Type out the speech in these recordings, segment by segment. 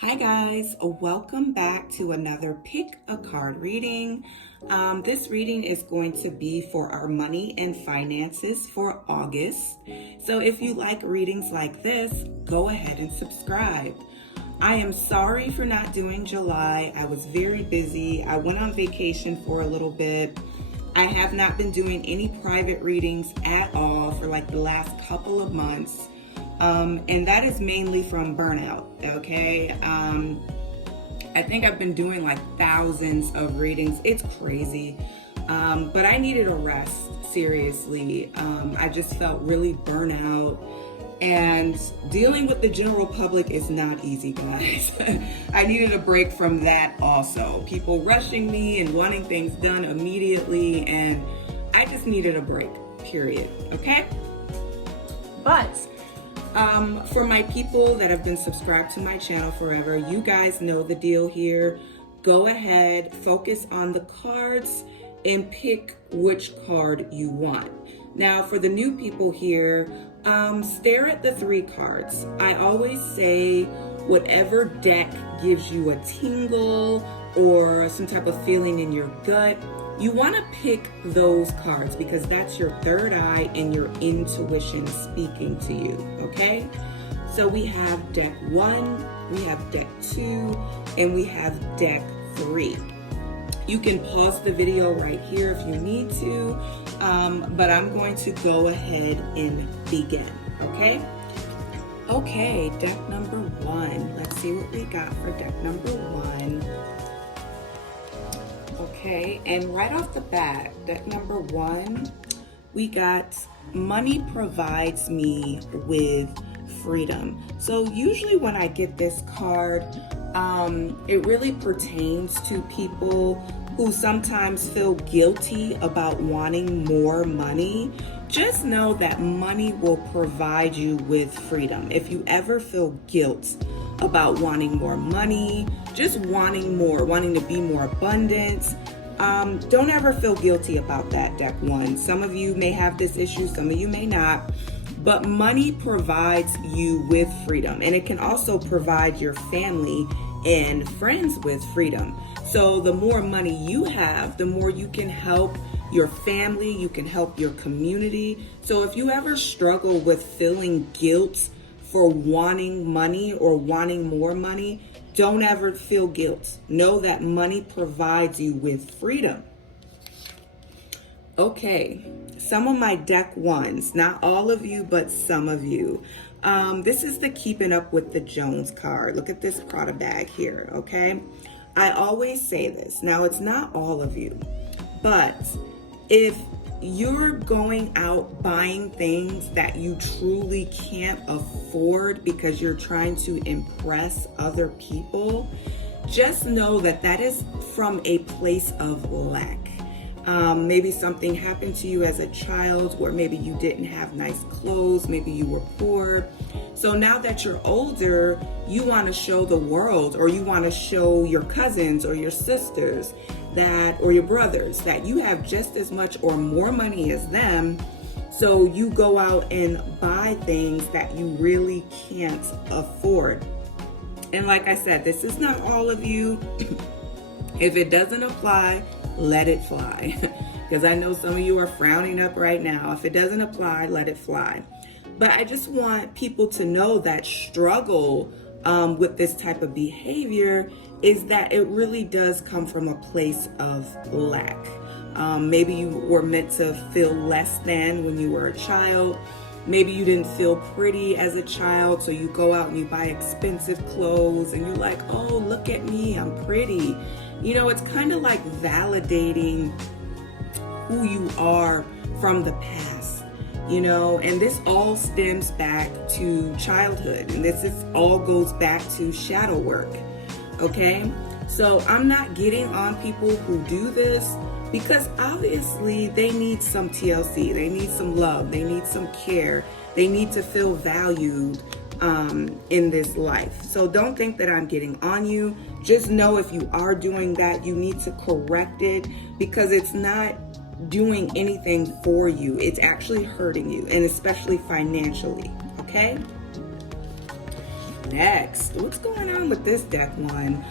Hi guys, welcome back to another pick a card reading. This reading is going to be for our money and finances for August. So if you like readings like this, go ahead and subscribe. I am sorry for not doing July. I was very busy. I went on vacation for a little bit. I have not been doing any private readings at all for like the last couple of months. And that is mainly from burnout, okay? I think I've been doing like thousands of readings. It's crazy. But I needed a rest, seriously. I just felt really burnout. And dealing with the general public is not easy, guys. I needed a break from that also. People rushing me and wanting things done immediately. And I just needed a break, period, okay? But for my people that have been subscribed to my channel forever, you guys know the deal here. Go ahead, focus on the cards and pick which card you want. Now, for the new people here, stare at the three cards. I always say whatever deck gives you a tingle or some type of feeling in your gut, you want to pick those cards because that's your third eye and your intuition speaking to you, okay? So we have deck 1, we have deck 2, and we have deck 3. You can pause the video right here if you need to, but I'm going to go ahead and begin, okay? Okay, deck number 1. Let's see what we got for deck number 1. Okay, and right off the bat, deck number 1, we got money provides me with freedom. So usually when I get this card, it really pertains to people who sometimes feel guilty about wanting more money. Just know that money will provide you with freedom. If you ever feel guilt about wanting more money, just wanting more, wanting to be more abundant, don't ever feel guilty about that, deck 1. Some of you may have this issue, some of you may not, but money provides you with freedom, and it can also provide your family and friends with freedom. So the more money you have, the more you can help your family, you can help your community. So if you ever struggle with feeling guilt for wanting money or wanting more money, don't ever feel guilt. Know that money provides you with freedom. Okay, some of my deck 1s, not all of you, but some of you. This is the Keeping Up with the Jones card. Look at this Prada bag here, okay? I always say this. Now, it's not all of you, but if you're going out buying things that you truly can't afford because you're trying to impress other people, just know that that is from a place of lack. Maybe something happened to you as a child, or maybe you didn't have nice clothes, maybe you were poor. So now that you're older, you want to show the world, or you want to show your cousins or your sisters that, or your brothers, that you have just as much or more money as them. So you go out and buy things that you really can't afford. And like I said, this is not all of you. If it doesn't apply, let it fly. Because I know some of you are frowning up right now. If it doesn't apply, let it fly. But I just want people to know that struggle with this type of behavior is that it really does come from a place of lack. Maybe you were meant to feel less than when you were a child. Maybe you didn't feel pretty as a child, so you go out and you buy expensive clothes and you're like, oh, look at me, I'm pretty. You know, it's kind of like validating who you are from the past, you know, and this all stems back to childhood, and this is all goes back to shadow work, okay? So I'm not getting on people who do this because obviously they need some TLC, they need some love, they need some care, they need to feel valued in this life. So don't think that I'm getting on you. Just know if you are doing that, you need to correct it because it's not doing anything for you. It's actually hurting you, and especially financially, okay? Next, what's going on with this deck one?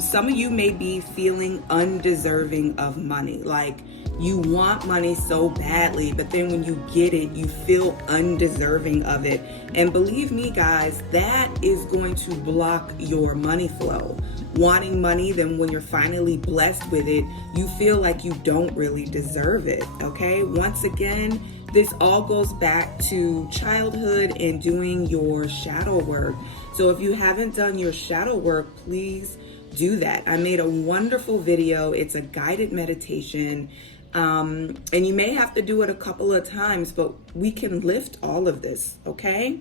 Some of you may be feeling undeserving of money. Like you want money so badly, but then when you get it, you feel undeserving of it. And believe me, guys, that is going to block your money flow. Wanting money, then when you're finally blessed with it, you feel like you don't really deserve it. Okay, once again, this all goes back to childhood and doing your shadow work. So if you haven't done your shadow work, please do that. I made a wonderful video. It's a guided meditation. And you may have to do it a couple of times, but we can lift all of this, okay?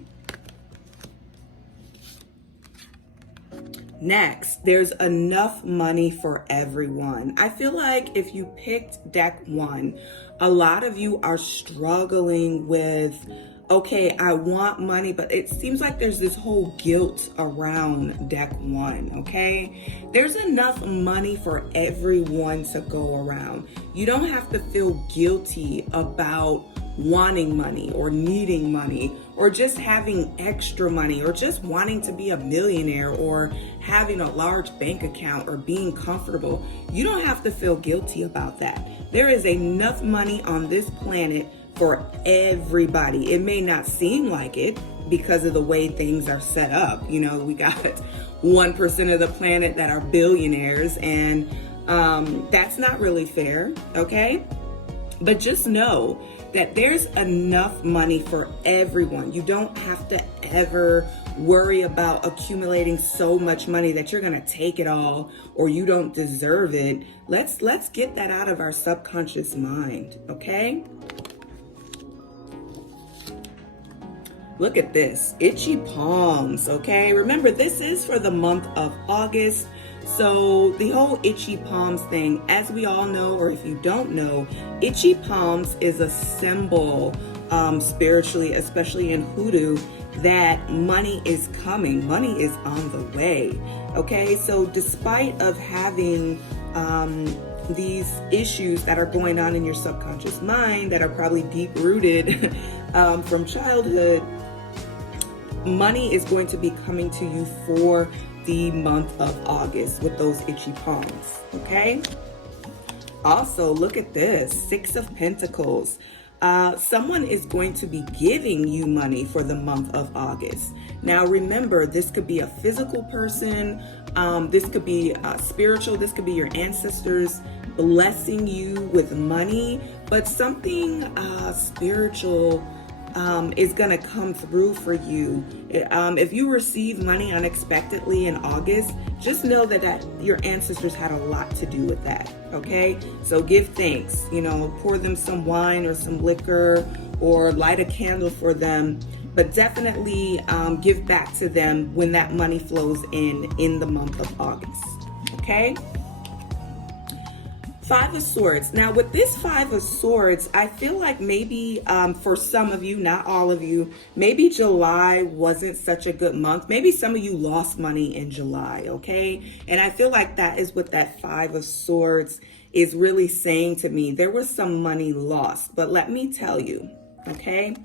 Next, there's enough money for everyone. I feel like if you picked deck one, a lot of you are struggling with, okay, I want money, but it seems like there's this whole guilt around deck one, okay? There's enough money for everyone to go around. You don't have to feel guilty about wanting money or needing money or just having extra money or just wanting to be a millionaire or having a large bank account or being comfortable. You don't have to feel guilty about that. There is enough money on this planet for everybody. It may not seem like it because of the way things are set up. You know, we got 1% of the planet that are billionaires, and that's not really fair, okay? But just know that there's enough money for everyone. You don't have to ever worry about accumulating so much money that you're gonna take it all or you don't deserve it. Let's get that out of our subconscious mind, okay? Look at this, itchy palms, okay? Remember, this is for the month of August. So the whole itchy palms thing, as we all know, or if you don't know, itchy palms is a symbol spiritually, especially in hoodoo, that money is coming, money is on the way, okay? So despite of having these issues that are going on in your subconscious mind that are probably deep-rooted from childhood, money is going to be coming to you for the month of August with those itchy palms, okay? Also, look at this, 6 of Pentacles. Someone is going to be giving you money for the month of August. Now, remember, this could be a physical person. This could be spiritual. This could be your ancestors blessing you with money, but something spiritual is going to come through for you. If you receive money unexpectedly in August, just know that your ancestors had a lot to do with that, okay? So give thanks, you know, pour them some wine or some liquor or light a candle for them, but definitely give back to them when that money flows in the month of August, okay? 5 of Swords. Now with this 5 of Swords, I feel like maybe for some of you, not all of you, maybe July wasn't such a good month. Maybe some of you lost money in July, okay? And I feel like that is what that 5 of Swords is really saying to me. There was some money lost, but let me tell you, okay?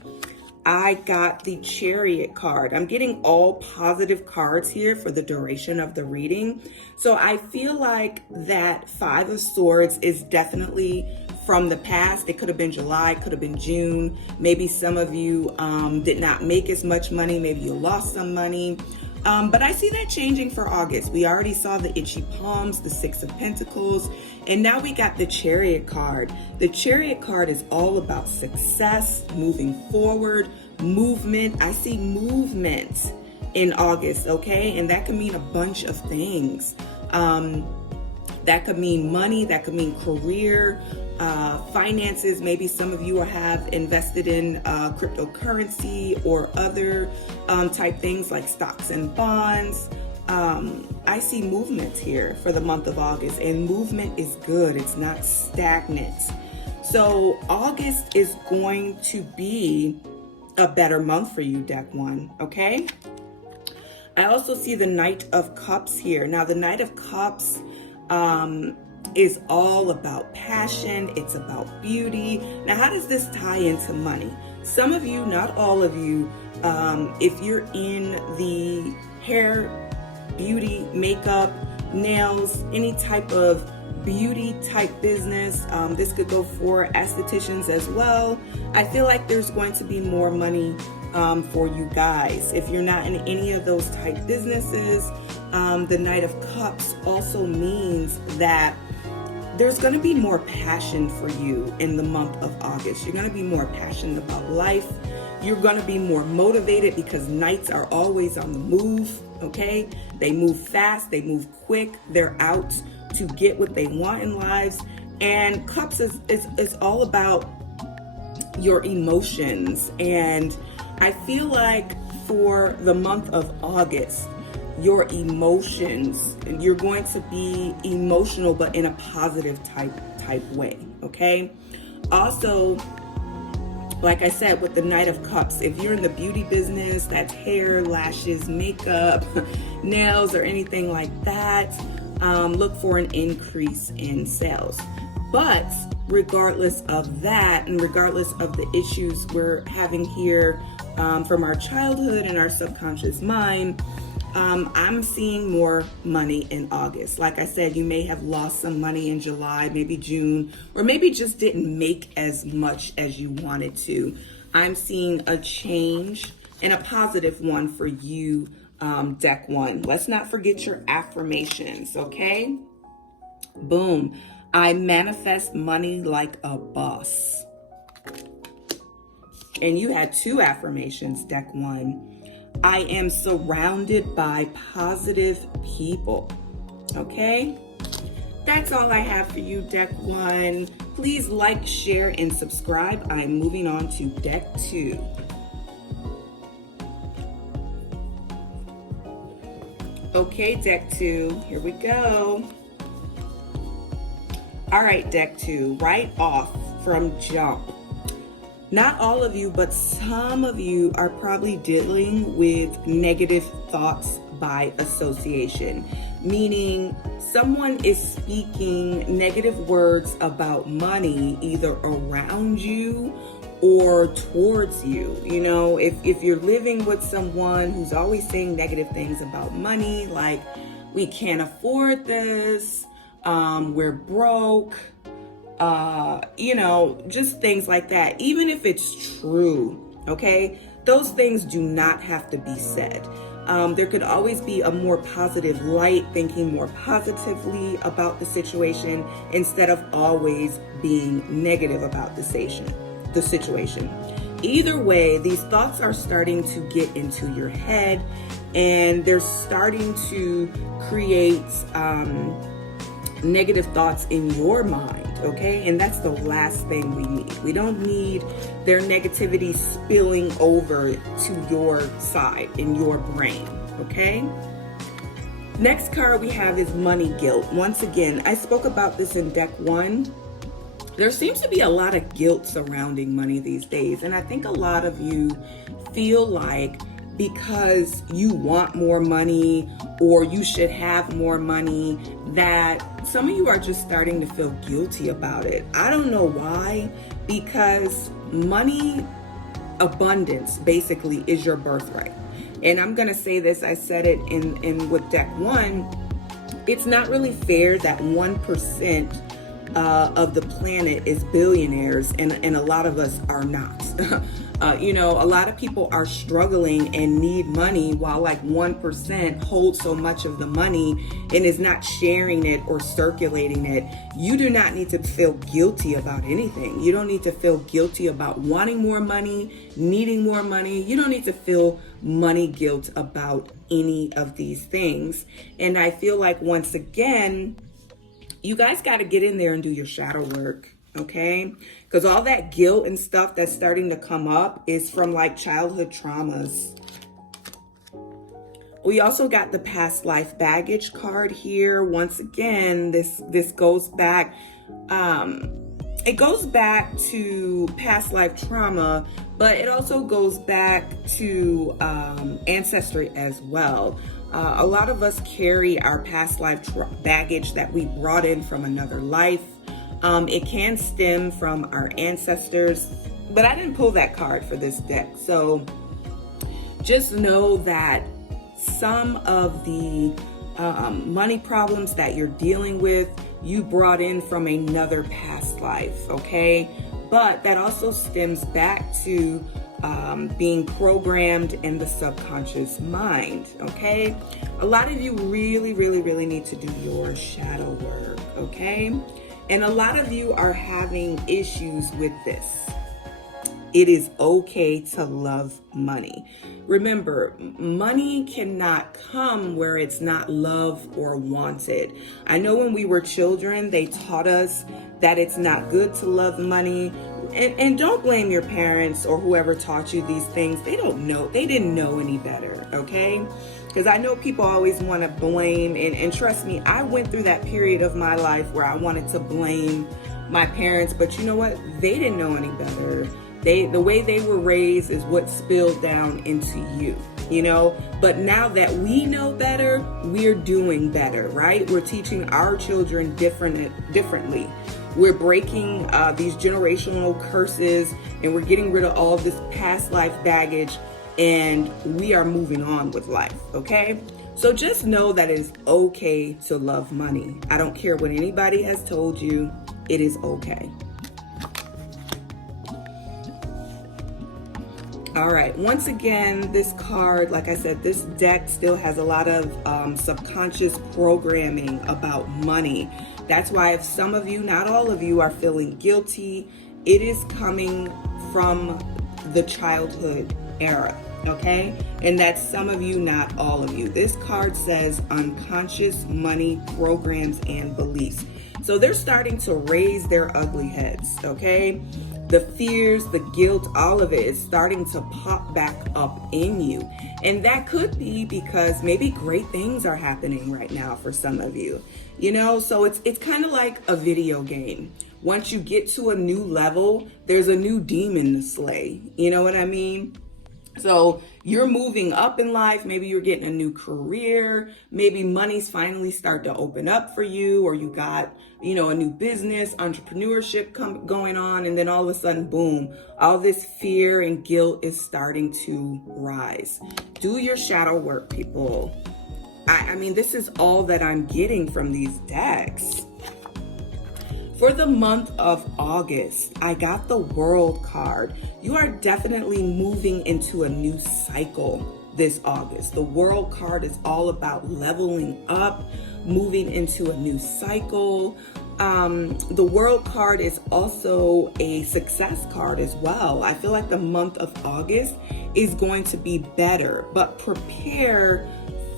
I got the Chariot card. I'm getting all positive cards here for the duration of the reading. So I feel like that 5 of Swords is definitely from the past. It could have been July, could have been June. Maybe some of you did not make as much money. Maybe you lost some money. But I see that changing for August. We already saw the itchy palms, the 6 of Pentacles, and now we got the Chariot card. The Chariot card is all about success, moving forward, movement. I see movement in August, okay? And that can mean a bunch of things. That could mean money, that could mean career, finances. Maybe some of you have invested in cryptocurrency or other type things like stocks and bonds. I see movement here for the month of August, and movement is good. It's not stagnant. So August is going to be a better month for you, deck one, okay? I also see the Knight of Cups here. Now the Knight of Cups is all about passion. It's about beauty. Now, how does this tie into money? Some of you, not all of you, if you're in the hair, beauty, makeup, nails, any type of beauty type business, this could go for estheticians as well. I feel like there's going to be more money for you guys. If you're not in any of those type businesses, the Knight of Cups also means that there's going to be more passion for you in the month of August. You're going to be more passionate about life. You're going to be more motivated because Knights are always on the move, okay? They move fast, they move quick, they're out to get what they want in lives. And Cups is all about your emotions. And I feel like for the month of August, your emotions, you're going to be emotional, but in a positive type way, okay? Also, like I said, with the Knight of Cups, if you're in the beauty business, that's hair, lashes, makeup, nails, or anything like that, look for an increase in sales. But regardless of that, and regardless of the issues we're having here from our childhood and our subconscious mind, I'm seeing more money in August. Like I said, you may have lost some money in July, maybe June, or maybe just didn't make as much as you wanted to. I'm seeing a change and a positive one for you, deck one. Let's not forget your affirmations, okay? Boom. I manifest money like a boss. And you had two affirmations, deck one. I am surrounded by positive people. Okay? That's all I have for you, deck one. Please like, share, and subscribe. I'm moving on to deck two. Okay, deck two, here we go. All right, deck two, right off from jump. Not all of you, but some of you are probably dealing with negative thoughts by association, meaning someone is speaking negative words about money either around you or towards you. You know, if you're living with someone who's always saying negative things about money, like we can't afford this, we're broke, you know, just things like that. Even if it's true, okay, those things do not have to be said. There could always be a more positive light, thinking more positively about the situation instead of always being negative about the situation. Either way, these thoughts are starting to get into your head and they're starting to create negative thoughts in your mind, okay? And that's the last thing we need. We don't need their negativity spilling over to your side, in your brain, okay? Next card we have is money guilt. Once again, I spoke about this in deck one. There seems to be a lot of guilt surrounding money these days. And I think a lot of you feel like because you want more money or you should have more money, that some of you are just starting to feel guilty about it. I don't know why, because money abundance basically is your birthright. And I'm gonna say this, I said it in with deck one, it's not really fair that 1% of the planet is billionaires and a lot of us are not. You know, a lot of people are struggling and need money while like 1% holds so much of the money and is not sharing it or circulating it. You do not need to feel guilty about anything. You don't need to feel guilty about wanting more money, needing more money. You don't need to feel money guilt about any of these things. And I feel like once again, you guys got to get in there and do your shadow work, okay? Because all that guilt and stuff that's starting to come up is from like childhood traumas. We also got the past life baggage card here. Once again, this goes back, it goes back to past life trauma, but it also goes back to ancestry as well. A lot of us carry our past life baggage that we brought in from another life. It can stem from our ancestors, but I didn't pull that card for this deck. So just know that some of the money problems that you're dealing with, you brought in from another past life, okay? But that also stems back to being programmed in the subconscious mind, okay? A lot of you really, really, really need to do your shadow work, okay? And a lot of you are having issues with this. It is okay to love money. Remember, money cannot come where it's not loved or wanted. I know when we were children, they taught us that it's not good to love money. And don't blame your parents or whoever taught you these things. They don't know. They didn't know any better, okay? Because I know people always want to blame. And trust me, I went through that period of my life where I wanted to blame my parents. But you know what? They didn't know any better. The way they were raised is what spilled down into you, you know? But now that we know better, we're doing better, right? We're teaching our children differently. We're breaking these generational curses, and we're getting rid of all of this past life baggage, and we are moving on with life, okay? So just know that it is okay to love money. I don't care what anybody has told you, it is okay. All right, once again, this card, like I said, this deck still has a lot of subconscious programming about money. That's why if some of you, not all of you, are feeling guilty, it is coming from the childhood era, okay? And that's some of you, not all of you. This card says unconscious money programs and beliefs. So they're starting to raise their ugly heads, okay? The fears, the guilt, all of it is starting to pop back up in you. And that could be because maybe great things are happening right now for some of you. You know, so it's kind of like a video game. Once you get to a new level, there's a new demon to slay. You know what I mean? So you're moving up in life. Maybe you're getting a new career. Maybe money's finally starting to open up for you, or you got, you know, a new business, entrepreneurship going on. And then all of a sudden, boom, all this fear and guilt is starting to rise. Do your shadow work, people. I mean, this is all that I'm getting from these decks. For the month of August, I got the World card. You are definitely moving into a new cycle this August. The World card is all about leveling up, moving into a new cycle. The World card is also a success card as well. I feel like the month of August is going to be better, but prepare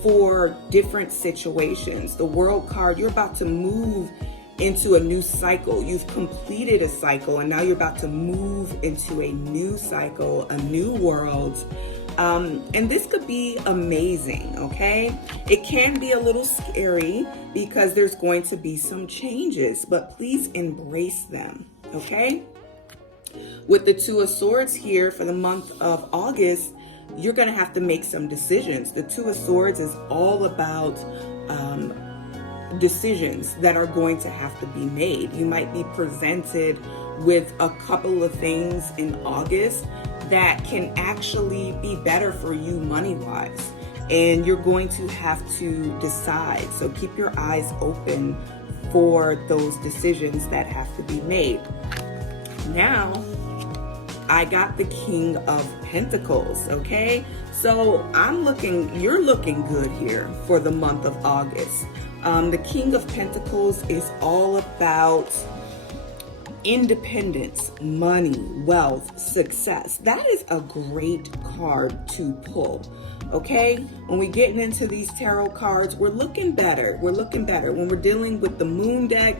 for different situations. The World card, you're about to move into a new cycle. You've completed a cycle and now you're about to move into a new cycle, a new world. And this could be amazing, okay? It can be a little scary because there's going to be some changes, but please embrace them, okay? With the Two of Swords here for the month of August, you're gonna have to make some decisions. The Two of Swords is all about decisions that are going to have to be made. You might be presented with a couple of things in August that can actually be better for you money-wise, and you're going to have to decide. So keep your eyes open for those decisions that have to be made. Now, I got the King of Pentacles, okay? So you're looking good here for the month of August. The King of Pentacles is all about independence, money, wealth, success. That is a great card to pull, okay? When we're getting into these tarot cards, we're looking better. We're looking better. When we're dealing with the Moon deck,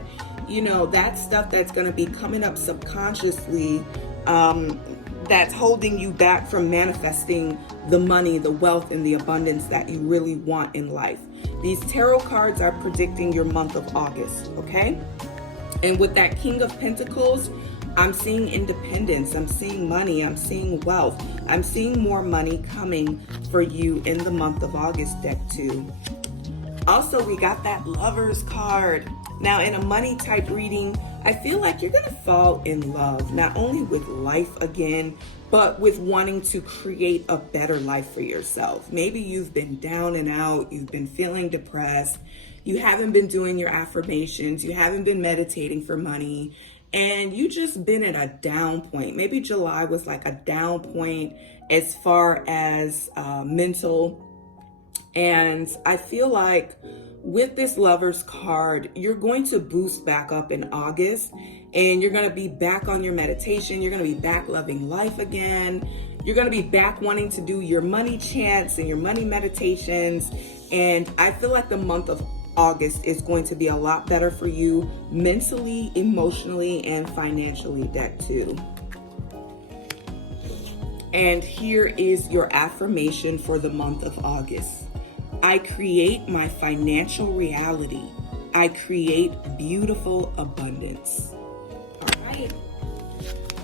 you know, that stuff that's going to be coming up subconsciously, that's holding you back from manifesting the money, the wealth, and the abundance that you really want in life. These tarot cards are predicting your month of August, okay? And with that King of Pentacles, I'm seeing independence, I'm seeing money, I'm seeing wealth, I'm seeing more money coming for you in the month of August deck too. Also, we got that Lovers card. Now, in a money type reading, I feel like you're going to fall in love, not only with life again, but with wanting to create a better life for yourself. Maybe you've been down and out, you've been feeling depressed, you haven't been doing your affirmations, you haven't been meditating for money, and you just been at a down point. Maybe July was like a down point as far as mental. And I feel like with this Lover's card, you're going to boost back up in August, and you're going to be back on your meditation. You're going to be back loving life again. You're going to be back wanting to do your money chants and your money meditations. And I feel like the month of August is going to be a lot better for you mentally, emotionally, and financially, deck 2. And here is your affirmation for the month of August. I create my financial reality. I create beautiful abundance. All right.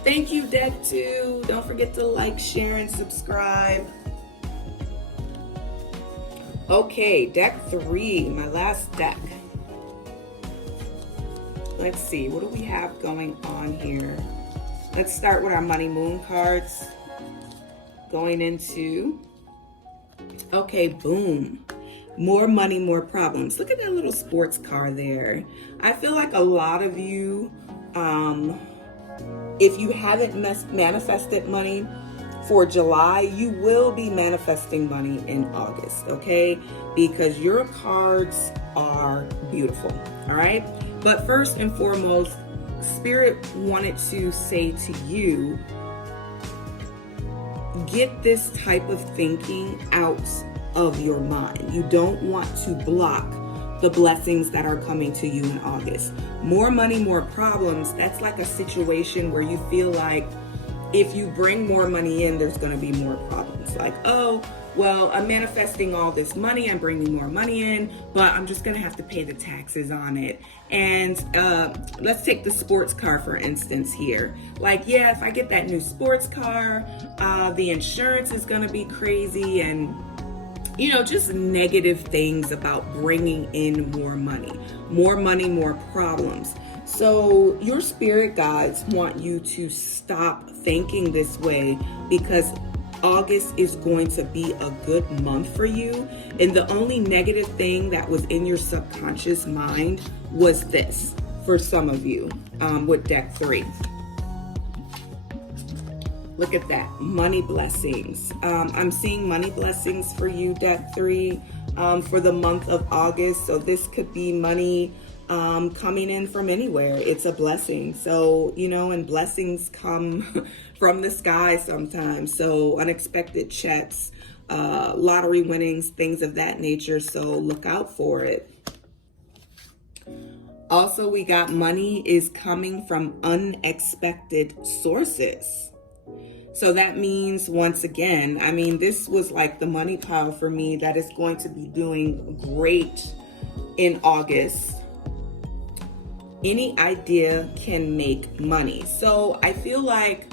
Thank you, deck 2. Don't forget to like, share, and subscribe. Okay, deck 3, my last deck. Let's see, what do we have going on here? Let's start with our Money Moon cards. Going into, okay, boom. More money, more problems. Look at that little sports car there. I feel like a lot of you, if you haven't manifested money for July, you will be manifesting money in August, okay? Because your cards are beautiful, all right? But first and foremost, Spirit wanted to say to you, get this type of thinking out of your mind. You don't want to block the blessings that are coming to you in August. More money, more problems. That's like a situation where you feel like if you bring more money in, there's going to be more problems. Like, oh, well, I'm manifesting all this money, I'm bringing more money in, but I'm just going to have to pay the taxes on it. And let's take the sports car, for instance, here. Like, yeah, if I get that new sports car, the insurance is going to be crazy, and you know, just negative things about bringing in more money, more problems. So your spirit guides want you to stop thinking this way, because August is going to be a good month for you. And the only negative thing that was in your subconscious mind was this, for some of you, with deck 3. Look at that, money blessings. I'm seeing money blessings for you, deck 3, for the month of August. So this could be money coming in from anywhere. It's a blessing. So, you know, and blessings come from the sky sometimes. So unexpected checks, lottery winnings, things of that nature. So look out for it. Also, we got money is coming from unexpected sources. So that means, once again, I mean, this was like the money pile for me that is going to be doing great in August. Any idea can make money. So I feel like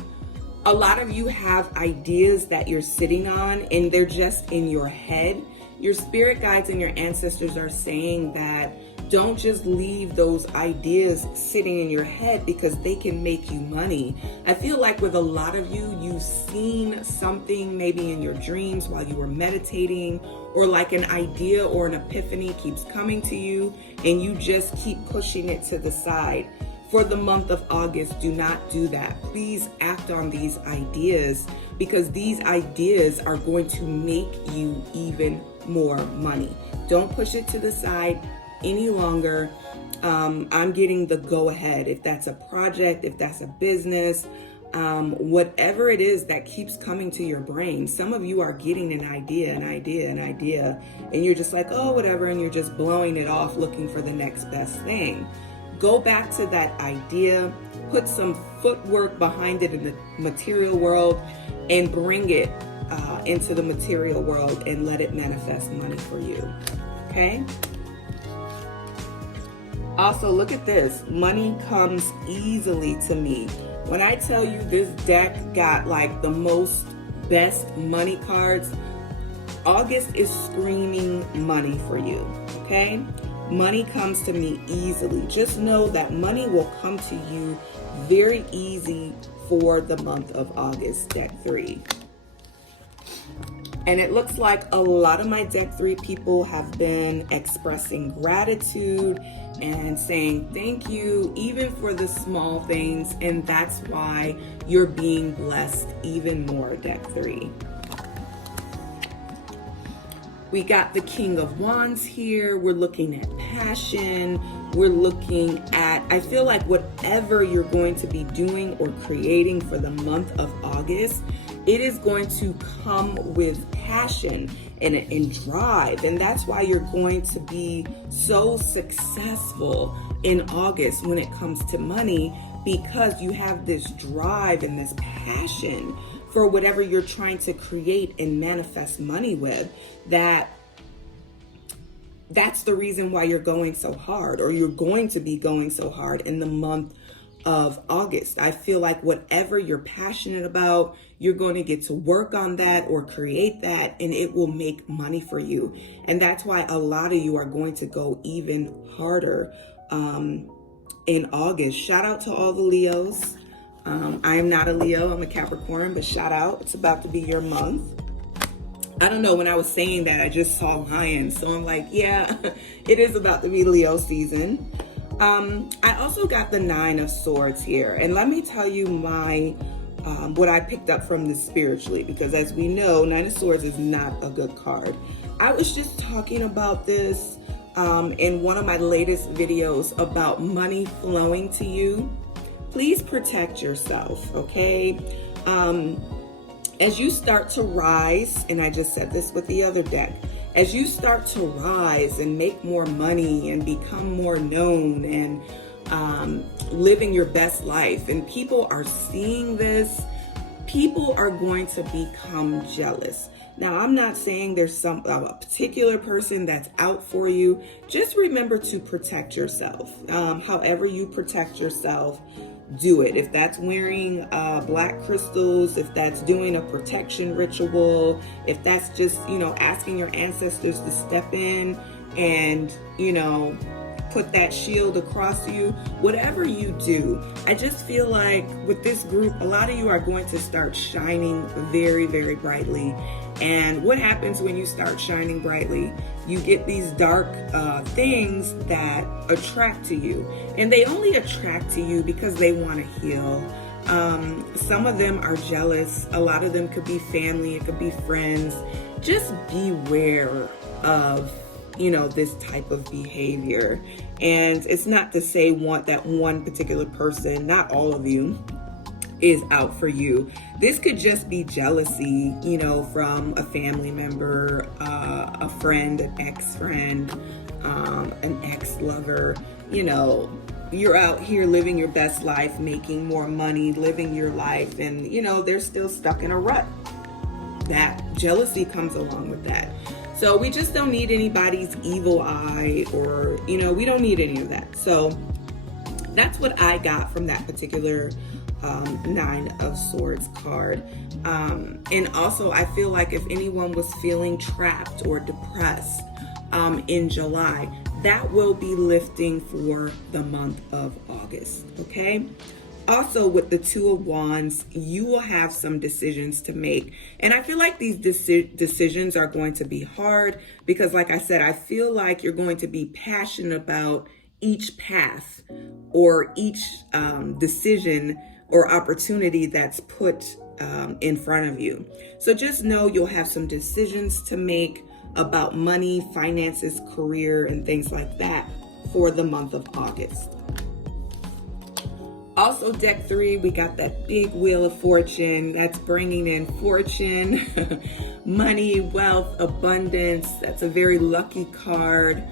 a lot of you have ideas that you're sitting on and they're just in your head. Your spirit guides and your ancestors are saying that don't just leave those ideas sitting in your head, because they can make you money. I feel like with a lot of you, you've seen something maybe in your dreams while you were meditating, or like an idea or an epiphany keeps coming to you and you just keep pushing it to the side. For the month of August, do not do that. Please act on these ideas, because these ideas are going to make you even more money. Don't push it to the side any longer. I'm getting the go ahead. If that's a project, if that's a business, whatever it is that keeps coming to your brain. Some of you are getting an idea, and you're just like, oh, whatever, and you're just blowing it off looking for the next best thing. Go back to that idea, put some footwork behind it in the material world, and bring it into the material world and let it manifest money for you. Okay? Also, look at this. Money comes easily to me. When I tell you this deck got like the most best money cards, August is screaming money for you, okay? Money comes to me easily. Just know that money will come to you very easy for the month of August, deck 3. And it looks like a lot of my deck 3 people have been expressing gratitude and saying thank you, even for the small things. And that's why you're being blessed even more, deck 3. We got the King of Wands here. We're looking at passion. We're looking at, I feel like whatever you're going to be doing or creating for the month of August, it is going to come with passion and drive. And that's why you're going to be so successful in August when it comes to money, because you have this drive and this passion for whatever you're trying to create and manifest money with. That's the reason why you're going so hard, or you're going to be going so hard in the month of August. I feel like whatever you're passionate about, you're going to get to work on that or create that, and it will make money for you. And that's why a lot of you are going to go even harder in August. Shout out to all the Leos. I am not a Leo, I'm a Capricorn, but shout out, it's about to be your month. I don't know, when I was saying that, I just saw lions. So I'm like, yeah, it is about to be Leo season. I also got the 9 of Swords here. And let me tell you what I picked up from this spiritually, because as we know, 9 of Swords is not a good card. I was just talking about this in one of my latest videos about money flowing to you. Please protect yourself, okay? As you start to rise, and I just said this with the other deck, as you start to rise and make more money and become more known and living your best life, and people are seeing this, people are going to become jealous. Now, I'm not saying there's a particular person that's out for you. Just remember to protect yourself. However you protect yourself, do it. If that's wearing black crystals, if that's doing a protection ritual, if that's just, asking your ancestors to step in and, put that shield across you, whatever you do, I just feel like with this group, a lot of you are going to start shining very, very brightly. And what happens when you start shining brightly? You get these dark things that attract to you. And they only attract to you because they want to heal. Some of them are jealous. A lot of them could be family. It could be friends. Just beware of this type of behavior. And it's not to say that one particular person, not all of you, is out for you. This could just be jealousy, from a family member, a friend, an ex-friend, an ex-lover. You're out here living your best life, making more money, living your life, and they're still stuck in a rut. That jealousy comes along with that. So we just don't need anybody's evil eye, or, we don't need any of that. So that's what I got from that particular 9 of Swords card. And also, I feel like if anyone was feeling trapped or depressed in July, that will be lifting for the month of August, okay? Also, with the 2 of Wands, you will have some decisions to make. And I feel like these decisions are going to be hard because, like I said, I feel like you're going to be passionate about each path or each decision or opportunity that's put in front of you. So just know you'll have some decisions to make about money, finances, career, and things like that for the month of August. Also, deck 3, we got that big Wheel of Fortune. That's bringing in fortune, money, wealth, abundance. That's a very lucky card.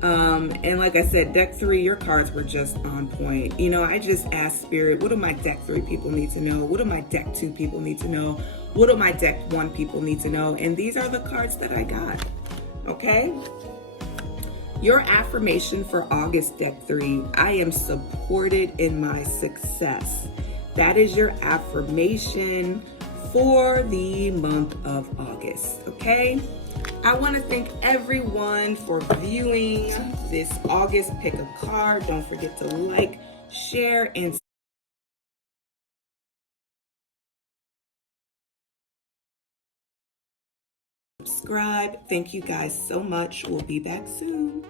And like I said, deck 3, your cards were just on point. I just asked Spirit, what do my deck 3 people need to know? What do my deck 2 people need to know? What do my deck 1 people need to know? And these are the cards that I got. Okay? Your affirmation for August, deck 3, I am supported in my success. That is your affirmation for the month of August, okay? I want to thank everyone for viewing this August pick a card. Don't forget to like, share, and subscribe. Thank you guys so much. We'll be back soon.